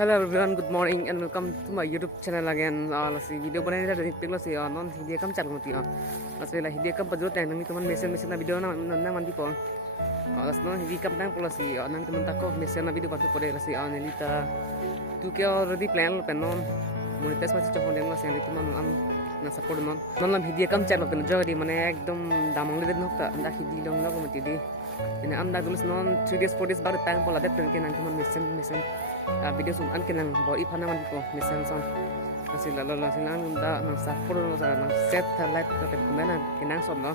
Hello everyone, good morning and welcome to my YouTube channel again. Lasi video बनाने जा रहे हैं lasi non video kam cakap mati lasi lah video kam pajut yang nanti teman message na video na mandi po lasi non video kam nang lasi nanti teman tako message na video patu pode lasi nelita tu kya already plan lo penon monetize masih coba dengan lasi nanti teman na support non lam video kam cakap penon jadi mana ekdom damang lihat nok tak anda video dong nak mati di ini anda tulis non 3 days 4 days baru tayang pola deh nanti teman message video sun an kenang bawa ipana man ko mesen son nasi lalu da nang sapur nang set light ke kumena kenang son no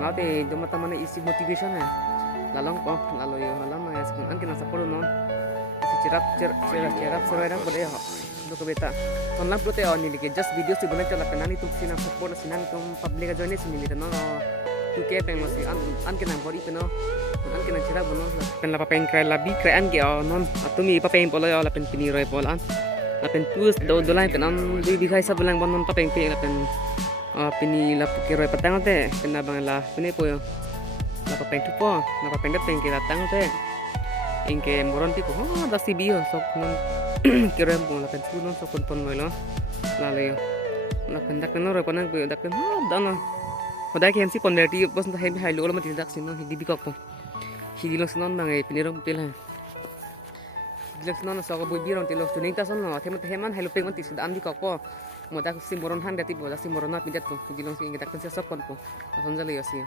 lalu te cuma tamane isi motivation ya lalong ko lalu yo malam ya sun an kenang sapur no si cerap serai dang bode ho do ko beta son la prote on ni just video si bone chala penani tu sinang support sinang tum public ka join ni ni no tu ke peng lo si an kenang bawa ipano an kenang cerap bono pen la papeng kray labi krayan ge non atumi papeng polo yo la pen piniroy polan la pen pus do lain pen an dui bighai sa belang bonon papeng pe la pen pini la kiroy patang te pen abang la pini po yo la papeng tu po la papeng dat pen ke datang te ingke moron tipo da sibio sok non kiroy po la pen punon sok pon mo lo la le yo la pen dak no roy ponang po dak pen dana hodai ke MC converti bos na hebi high lo mati dak sino hidi bikok po hidilong sinon nang pinirong pila hidilong sinon sa ko buibirong tilo tuning ta son no heman hello peng mantis da andi ko po mo da simoron han dati po da simoron na pinjat po hidilong sing kita kan sa sopon po ason jali yosi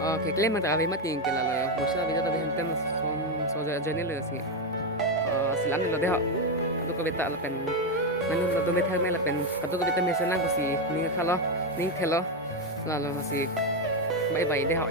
okay claim ta ave mati ke lalo yo bosa bija da hentem son so jani le yosi silam lo deha adu ko beta la pen nani lo do beta me la pen kadu ko beta me senang ko si ning khalo ning thelo lalo masih bye bye deha